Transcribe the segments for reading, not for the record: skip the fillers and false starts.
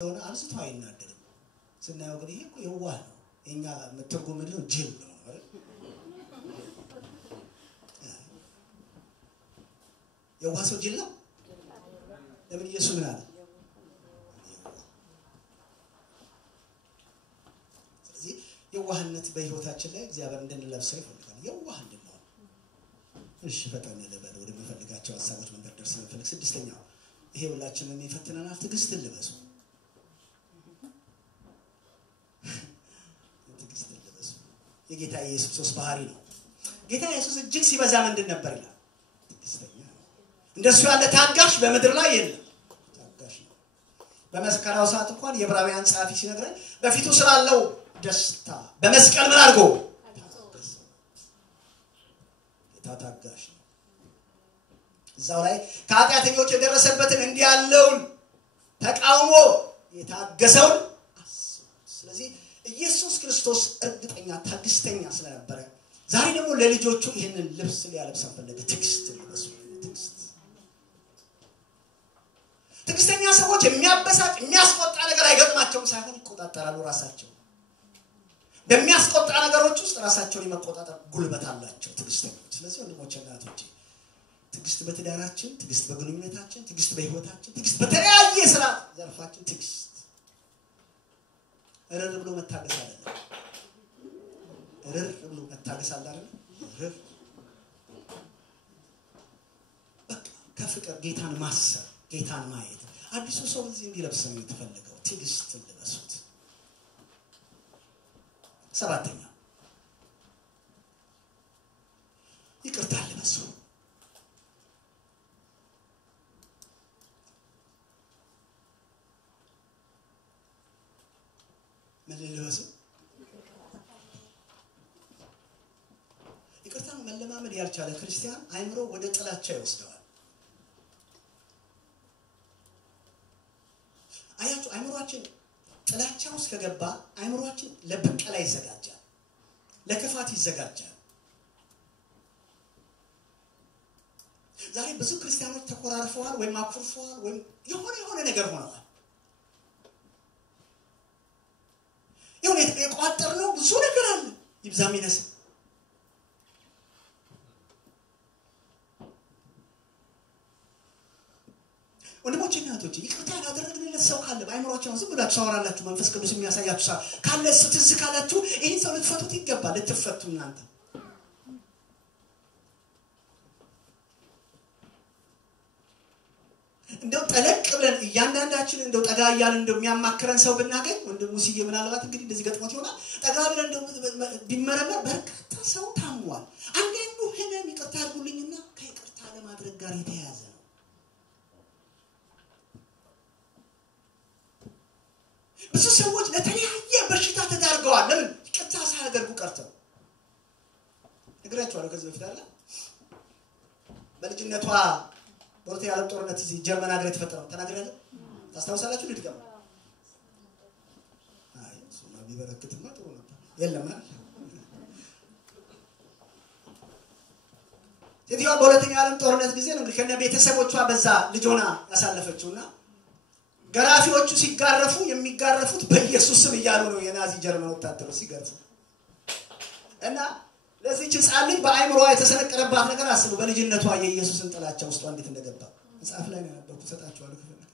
ሆነ አንስቶ አይናደድም ስናየው ግን ይሄ እኮ የዋህ ነው እኛ መተርጎም ምንድነው ጅል ነው አይደል የዋህ ሰው ጅል ነው ለምን ኢየሱስ ምን አለ ስለዚህ የዋህነት በህይወታችን ላይ እግዚአብሔር እንድንለብሰው ይፈልጋል የዋህ እንድንሆን እሺ ፈጣን ለበለ ወደ መፈልጋቸው ሐሳቦች መንገድ ደርሰን ፈልክ ስድስተኛው ይሄ ሁላችንም ይፈትነናል ትግስት ልበሱ የጌታ ኢየሱስ ክርስቶስ ባህሪ ነው ጌታ ኢየሱስ እጅግ ሲበዛ ምንድን ነበር ይላል ትግስተኛ እንደሱ ያለ ታጋሽ በመድር ላይ የለም ታጋሽ ነው በመስቀላው ሰዓት እንኳን የዕብራውያን ጻፊ ሲነግረን በፊቱ ስላለው ደስታ በመስቀል ምን አድርጎ ታጋሽ ነው እዛው ላይ ከኃጢአተኞች የደረሰበትን እንዲህ ያለውን ተቃውሞ የታገሰው ስለዚህ ኢየሱስ ክርስቶስ እርግጠኛ ታግስተኛ ስለነበረ ዛሬ ደግሞ ለልጆቹ ይሄንን ልብስ ሊያለብሰን ፈለገ ትግስት ልበሱ ትግስተኛ ሰዎች የሚያበሳጭ የሚያስቆጣ ነገር አይገጥማቸውም ሳይሆን ይቆጣጣራሉ ራሳቸው በሚያስቆጣ ነገሮች ውስጥ ራሳቸውን የመቆጣጠር ጉልበት አላቸው ትግስተኞች ስለዚህ ወንድሞችና እህቶቼ ትግስት በትዳራችን ትግስት በግንኙነታችን ትግስት በህይወታችን ትግስት በተለያየ ስራ ዘርፋችን ትግስት እረር ብሎ መታገስ አይደለም እረር ብሎ መታገስ አይደለም እረር በቃ ከፍቅር ጌታን ማሰብ ጌታን ማየት አዲሱ ሰው እዚህ እንዲለብስ ነው የተፈለገው ትግስት ልበሱት ሰባተኛ ይቅርታ ልበሱ ምን ልበሱ ይቅርታን መለማመድ ያልቻለ ክርስቲያን አይምሮ ወደ ጥላቻ ይወስደዋል አያችሁ አይምሮአችን ጥላቻ ውስጥ ከገባ አይምሮአችን ለበቀላ ይዘጋጃል ለክፋት ይዘጋጃል ዛሬ ብዙ ክርስቲያኖች ተቆራርፈዋል ወይ ማኩርፈዋል ወይ የሆነ ነገር ሆነዋል የሆነ የቋጠር ነው ብዙ ነገር አለ ይብዛም ይነስ ወንድሞችና እህቶቼ ይቅርታ ያደረግንለት ሰው ካለ በአይምሮአችን ዝም ብላችሁ ታወራላችሁ መንፈስ ቅዱስ የሚያሳያችሁ ካለ ስትዝ ካላችሁ ይሄን ሰው ልትፈቱት ይገባል ልትፈቱ እናንተ እንደው ጠለቅ ብለን እያንዳንዳችን እንደው ጠጋ ያለን እንደው የሚያማክረን ሰው ብናገኝ ወንድሙ ሲየ ምናልባት እንግዲህ እንደዚህ ገጥሞት ይሆናል ጠጋ ብለን እንደው ቢመረመር በርካታ ሰው ታሟል አንዳንዱ ህመም ይቅርታ አድርጉልኝና ከይቅርታ ለማድረግ ጋር የተያያዘ ነው ብዙ ሰዎች ለተለያየ በሽታ ተዳርገዋል ለምን ይቅርታ ሳያደርጉ ቀርተው እግራቸዋለሁ ከዚህ በፊት አይደል በልጅነቷ ወርተ ያለው ጦርነት እዚህ ጀርመን ሀገር የተፈጠረው ተናግረናል ታስታውሳላችሁ ልድገም አይ ሱማ ቢበረክትማ ጥሩ ነበር የለም የዲዋ በሁለተኛ ዓለም ጦርነት ጊዜ ነው እንግዲህ ከነ ቤተሰቦቿ በዛ ልጆና ያሳለፈችውና ገራፊዎቹ ሲጋረፉ የሚጋረፉት በኢየሱስ ስም ይያሉ ነው የናዚ ጀርመን ወታደሮች ሲጋረፉ እና ለዚህ ጻልኝ በአይምሮዋ የተሰነቀረባት ነገር አስቡ በልጅነቷ የኢየሱስን ጥላቻ ውስጥ እንዴት እንደገባ መጽሐፍ ላይ ነው ያነበብኩት ሰጣችኋለሁ ከፈለከ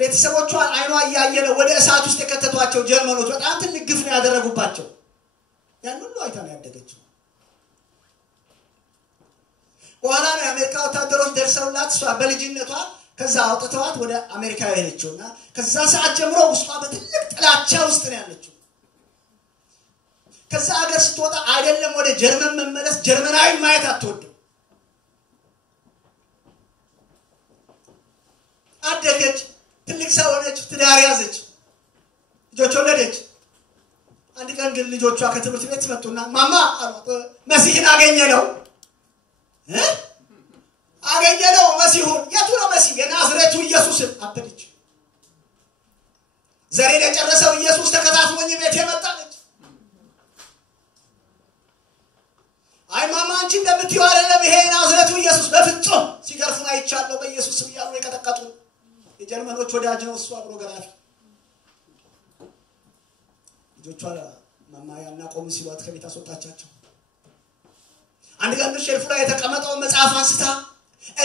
ቤተሰቦቿ አይኗ ያያየለ ወደ እሳት ውስጥ የከተቷቸው ጀርመኖች በጣም ትልቅ ግፍ ነው ያደረጉባቸው ያን ሁሉ አይታ ነው ያደገችው በኋላ ነው የአሜሪካ ወታደሮች ደርሰውላት እሷ በልጅነቷ ከዛ አውጥተዋት ወደ አሜሪካ ሄደችውና ከዛ ሰዓት ጀምሮ ውስጧ በትልቅ ጥላቻ ውስጥ ነው ያለችው ከዛ ሀገር ስትወጣ አይደለም ወደ ጀርመን መመለስ ጀርመናዊ ማየት አትወድም አደገች ትልቅ ሰው ሆነች ትዳር ያዘች ልጆች ወለደች አንድ ቀን ግን ልጆቿ ከትምህርት ቤት መጡና ማማ አሏት መሲህን አገኘነው አገኘነው መሲሁን የቱ ነው መሲህ የናዝሬቱ ኢየሱስን አበደች ዛሬ ለጨረሰው ኢየሱስ ተከታትሎኝ ቤት የመጣለች አይ ማማ አንቺ እንደምትይው አይደለም ይሄ ናዝሬቱ ኢየሱስ በፍጹም ሲገርፉን አይቻለው በኢየሱስ ስም ያሉ የቀጠቀጡ የጀርመኖች ወዳጅ ነው እሱ አብሮ ገራፊ ልጆቿ ማማያና ቆም ሲሏት ከቤት አስወጣቻቸው አንድ ቀን ሼልፍ ላይ የተቀመጠው መጽሐፍ አንስታ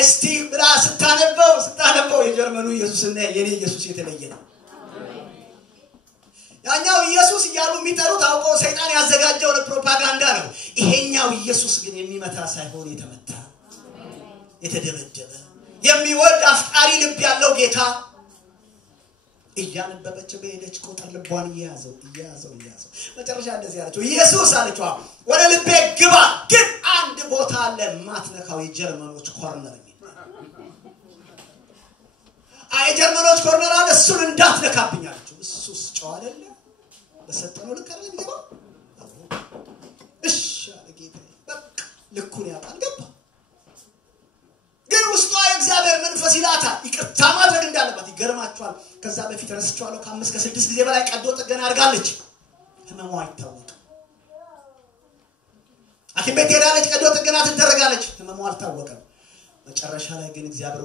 እስቲ ብላ ስታነበው የጀርመኑ ኢየሱስና የኔ ኢየሱስ የተለየ ነው ያኛው ኢየሱስ እያሉ የሚጠሩት አውቀው ሰይጣን ያዘጋጀው ለፕሮፓጋንዳ ነው ይሄኛው ኢየሱስ ግን የሚመታ ሳይሆን የተመታ የተደበደበ የሚወድ አፍቃሪ ልብ ያለው ጌታ እያነበበች በሄደች ቁጥር ልቧን ያዘው መጨረሻ እንደዚህ አለችው ኢየሱስ አለችው ወደ ልቤ ግባ ግን አንድ ቦታ አለ ማትነካው የጀርመኖች ኮርነር የጀርመኖች ኮርነር አለ እሱን እንዳትነካብኝ አለችው እሱስ ጨዋ አይደለ በሰጠነው ልክ አይደለም ይገባው እሺ አለ ጌታ በቃ ልኩን ያውቃል ገባ ግን ውስጧ የእግዚአብሔር መንፈስ ይላታል ይቅርታ ማድረግ እንዳለባት ይገርማችኋል ከዛ በፊት ረስቻለሁ ከ5 ከ6 ጊዜ በላይ ቀዶ ጥገና አድርጋለች ህመሟ አይታወቅም አኪም ቤት ሄዳለች ቀዶ ጥገና ትደረጋለች ህመሟ አልታወቀም መጨረሻ ላይ ግን እግዚአብሔር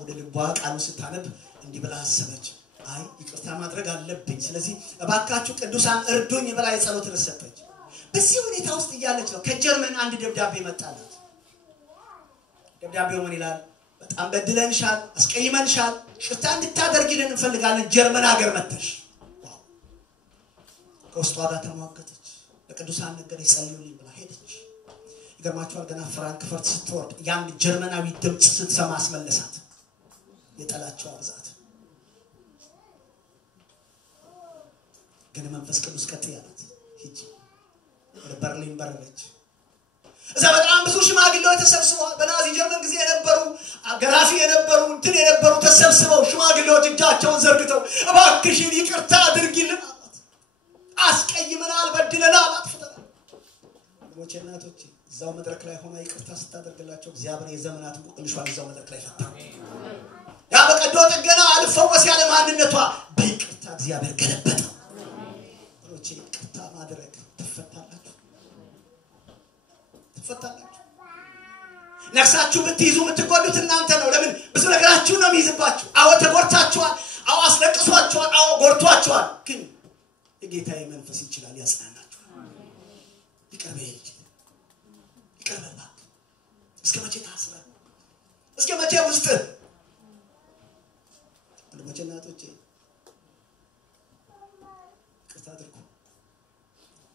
ወደ ልቧ ቃሉ ስታነብ እንዲህ ብላ አሰበች አይ ይቅርታ ማድረግ አለብኝ ስለዚህ እባካችሁ ቅዱሳን እርዱኝ ብላ የጸሎት ረሰጠች በዚህ ሁኔታ ውስጥ እያለች ነው ከጀርመን አንድ ደብዳቤ መጣላት ደብዳቤው ምን ይላል በጣም በድለንሻል አስቀይመንሻል ሽታ እንድታደርጊልን እንፈልጋለን ጀርመን ሀገር መተሽ ከውስጧ ጋር ተሟገተች ለቅዱሳን ነገር ይጸልዩልኝ ብላ ሄደች ይገርማችኋል ገና ፍራንክፈርት ስትወርድ ያን ጀርመናዊ ድምጽ ስትሰማ አስመለሳት የጠላቸው አብዛት ግን መንፈስ ቅዱስ ቀጥያላት ሂጂ ወደ በርሊን በረለች እዛ በጣም ብዙ ሽማግሌዎች ተሰብስበው በናዚ ጀርመን ጊዜ የነበሩ ገራፊ የነበሩ እንትን የነበሩ ተሰብስበው ሽማግሌዎች እጃቸውን ዘርግተው እባክሽን ይቅርታ አድርጊልን አስቀይመናል በድለናል አጥፍተናል ወቸናቶች እዛው መድረክ ላይ ሆና ይቅርታ ስታደርግላቸው እግዚአብሔር የዘመናት እንቆቅልሿን እዛው መድረክ ላይ ፈታ ያ በቀዶ ጥገና አልፈወስ ያለ ማንነቷ በይቅርታ እግዚአብሔር ገለበጠው ወቸ ይቅርታ ማድረግ ተፈታላችሁ ነፍሳችሁ ብትይዙ የምትጎዱት እናንተ ነው ለምን ብዙ ነገራችሁ ነው የሚይዝባችሁ አዎ ተጎርታችኋል አዎ አስለቅሷችኋል አዎ ጎርቷችኋል ግን የጌታዬ መንፈስ ይችላል ያጽናናችሁ ይቀበል እስከ መቼ ታስረ እስከ መቼ ውስጥ ወንድሞቼናቶቼ ቅርታ አድርጉ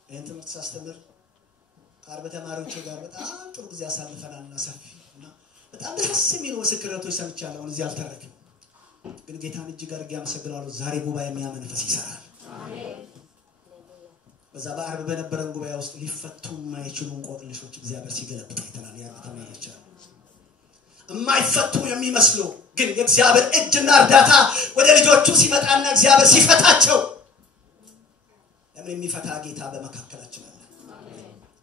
ይሄን ትምህርት ሳስተምር ካርበ ተማሪዎች ጋር በጣም ጥሩ ጊዜ አሳልፈናልና ሰፊና በጣም ደስ የሚሉ ምስክርነቶች ሰምቻለሁ እዚህ አልተረክም ግን ጌታን እጅግ አድርጌ አመሰግናለሁ ዛሬ ጉባኤ የሚያመንፈስ ይሰራል አሜን በዛ በአርብ በነበረን ጉባኤ ውስጥ ሊፈቱ የማይችሉ እንቆቅልሾች እግዚአብሔር ሲገለብጥ አይተናል ያ ተማሪዎች የማይፈቱ የሚመስሉ ግን የእግዚአብሔር እጅና እርዳታ ወደ ልጆቹ ሲመጣና እግዚአብሔር ሲፈታቸው ለምን የሚፈታ ጌታ በመካከላችን አለ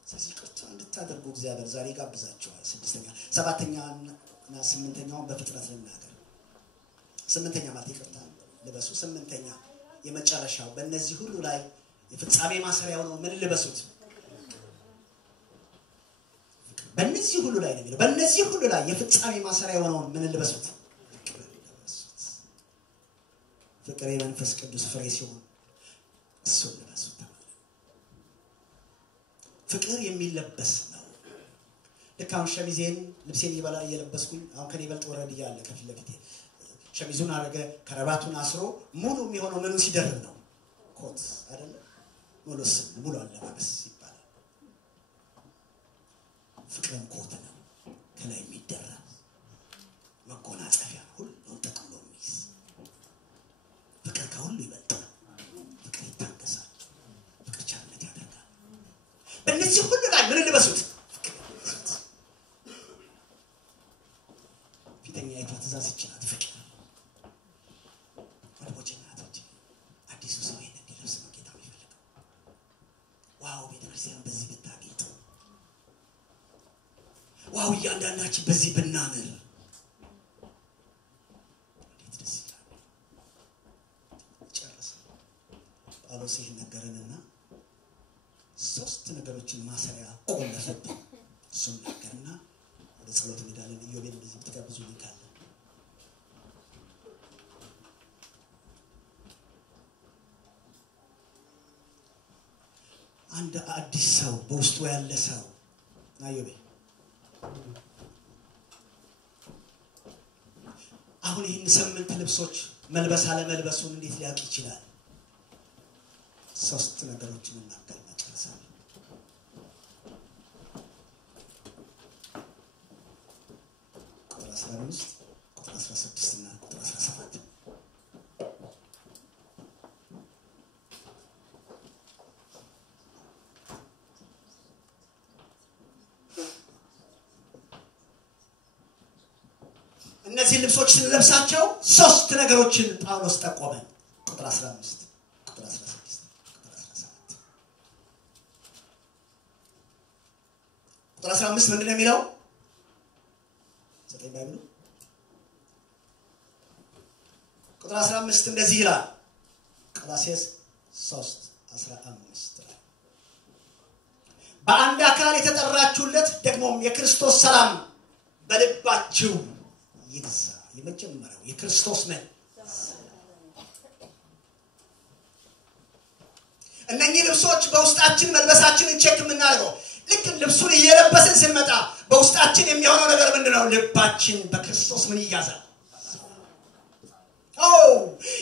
ስለዚህ ቅርታ እንድታደርጉ እግዚአብሔር ዛሬ ጋብዛችኋል 6ኛ 7ኛ እና 8ኛውን በፍጥነት ልናገር 8ኛ ማለት ይቅርታ ልበሱ 8ኛ የመጨረሻው በእነዚህ ሁሉ ላይ የፍጻሜ ማሰሪያው ነው ምን ልበሱት በእነዚህ ሁሉ ላይ ነው በእነዚህ ሁሉ ላይ የፍጻሜ ማሰሪያው ነው ምን ልበሱት ፍቅር የመንፈስ ቅዱስ ፍሬ ሲሆን እሱ ልበሱት ፍቅር የሚለበስ ነው ለካው ሸሚዜን ልብሴን ይበላ እየለበስኩኝ አሁን ከኔ በልጥ ወረድ ይያለ ከፊት ለፊት ሸሚዙን አረገ ከረባቱን አስሮ ሙሉ የሚሆነው ምኑ ሲደርብ ነው ኮት አይደለ ሙሉ አለባበስ ይባላል ፍቅርን ኮት ነው ከላይ የሚደረብ መጎናጸፊያ ሁሉ ተጠቅሎ የሚይዝ ፍቅር ከሁሉ ይበልጣል ፍቅር ይታገሳል ፍቅር ቻልነት ያደርጋል በእነዚህ ሁሉ ላይ ምን ልበሱት ፊተኛ አይቷ ትእዛዝ ይችላል ፍቅር ወንድሞቼናቶቼ አዲሱ ሰው ይሄን እንዲለብስ ነው ጌታ የሚፈልገው ዋው ቤተክርስቲያን በዚህ ብታጌጥ ዋው እያንዳንዳችን በዚህ ብናምር እንዴት ደስ ይላል ጨርሰ ጳውሎስ ይህን ነገረንና 3 ነገሮችን ማሰሪያ ቆለፈብን እሱን ነገርና ወደ ጸሎት እንሄዳለን ኢዮቤል እንደዚህ ተጋብዙ ይካለ አንድ አዲስ ሰው በውስጡ ያለ ሰው አዩቤ አሁን ይህን 8 ልብሶች መልበስ አለ መልበሱን እንዴት ሊያውቅ ይችላል? 3 ነገሮችን እናገር መጨረሻለን። ቁጥር 15 ቁጥር 16 እና ቁጥር 17 እነዚህ ልብሶች ስለለብሳቸው 3 ነገሮችን ጳውሎስ ጠቆመ። ቁጥር 15 ቁጥር 16 ቁጥር 17 ቁጥር 15 ምንድነው የሚለው? ዘጠኝ ባይብሉ ቁጥር 15 እንደዚህ ይላል። ቆላስይስ 3:15 ላይ በአንድ አካል የተጠራችሁለት ደግሞም የክርስቶስ ሰላም በልባችሁ ይግዛ። የመጀመሪያው የክርስቶስ ምን እነኚህ ልብሶች በውስጣችን መልበሳችንን ቼክ የምናደርገው ልክ ልብሱን እየለበስን ስንመጣ በውስጣችን የሚሆነው ነገር ምንድነው? ልባችን በክርስቶስ ምን ይያዛል?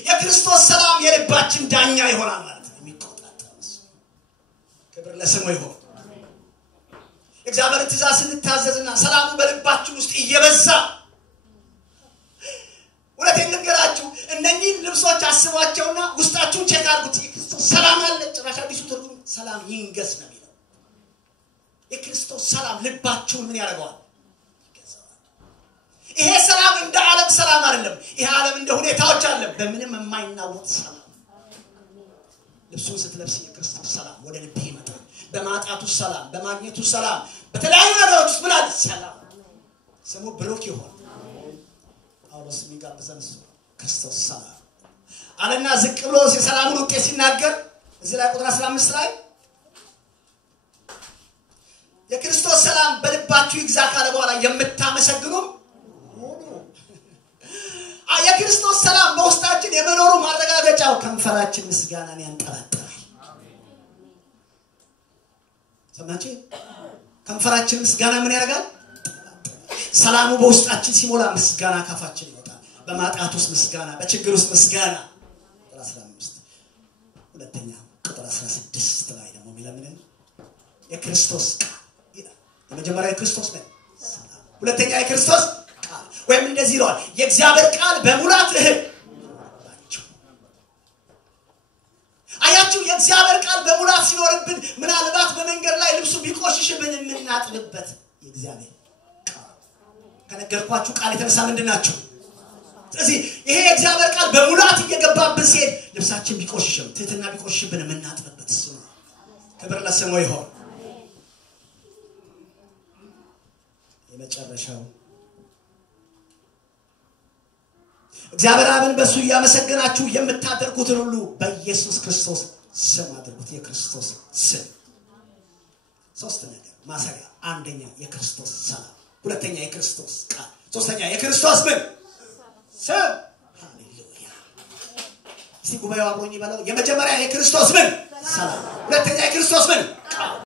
የክርስቶስ ሰላም የልባችን ዳኛ ይሆናል ማለት ነው። የሚቆጣጠር ክብር ለስሙ ይሁን። እግዚአብሔር ትእዛዝ እንታዘዝና ሰላሙ በልባችን ውስጥ እየበዛ ወለቴን ልንገራችሁ እነኚህ ልብሶች አስቧቸውና ውስጣችሁን ቼክ አድርጉት። የክርስቶስ ሰላም አለ። ጭራሽ አዲሱ ትርጉም ሰላም ይንገስ ነው የሚለው። የክርስቶስ ሰላም ልባችሁን ምን ያደርገዋል? ይገዛዋል። ይሄ ሰላም እንደ ዓለም ሰላም አይደለም። ይሄ ዓለም እንደ ሁኔታዎች አለ በምንም የማይናወጥ ሰላም። ልብሱን ስትለብስ የክርስቶስ ሰላም ወደ ልብህ ይመጣል። በማጣቱ ሰላም፣ በማግኘቱ ሰላም፣ በተለያዩ ነገሮች ምን አለ ሰላም። ስሙ ብሩክ ይሁን። ጳውሎስ የሚጋብዘን እሱ ክርስቶስ ሰላም አለና ዝቅ ብሎ የሰላሙን ውጤት ሲናገር እዚህ ላይ ቁጥር 15 ላይ የክርስቶስ ሰላም በልባችሁ ይግዛ ካለ በኋላ የምታመሰግኑ ሆኖ የክርስቶስ ሰላም በውስጣችን የመኖሩ ማረጋገጫው ከንፈራችን ምስጋናን ያንጠባጥባል። ሰማችሁ? ከንፈራችን ምስጋና ምን ያደርጋል? ሰላሙ በውስጣችን ሲሞላ ምስጋና ካፋችን ይወጣል። በማጣት ውስጥ ምስጋና፣ በችግር ውስጥ ምስጋና። ቁጥር 15 ሁለተኛ ቁጥር 16 ላይ ደግሞ የሚለምን የክርስቶስ ቃል ይላል። የመጀመሪያው የክርስቶስ ቃል ሰላም፣ ሁለተኛ የክርስቶስ ቃል ወይም እንደዚህ ይላል የእግዚአብሔር ቃል በሙላት ይኖርባችሁ። አያችሁ የእግዚአብሔር ቃል በሙላት ሲኖርብን ምናልባት በመንገድ ላይ ልብሱ ቢቆሽሽብን የምናጥብበት የእግዚአብሔር ከነገርኳችሁ ቃል የተነሳ ምንድናችሁ? ስለዚህ ይሄ የእግዚአብሔር ቃል በሙላት እየገባብን ሲሄድ ልብሳችን ቢቆሽሽም ትህትና ቢቆሽሽብን የምናጥብበት እሱ ነው። ክብር ለስሙ ይሁን። የመጨረሻው እግዚአብሔር አብን በሱ እያመሰገናችሁ የምታደርጉትን ሁሉ በኢየሱስ ክርስቶስ ስም አድርጉት። የክርስቶስ ስም 3 ነገር ማሰሪያ። አንደኛ የክርስቶስ ሰላም፣ ሁለተኛ የክርስቶስ ቃል፣ ሶስተኛ የክርስቶስ ምን ስም። ሃሌሉያ። እስቲ ጉባኤው አብሮኝ ይበለው። የመጀመሪያ የክርስቶስ ምን ሰላም፣ ሁለተኛ የክርስቶስ ምን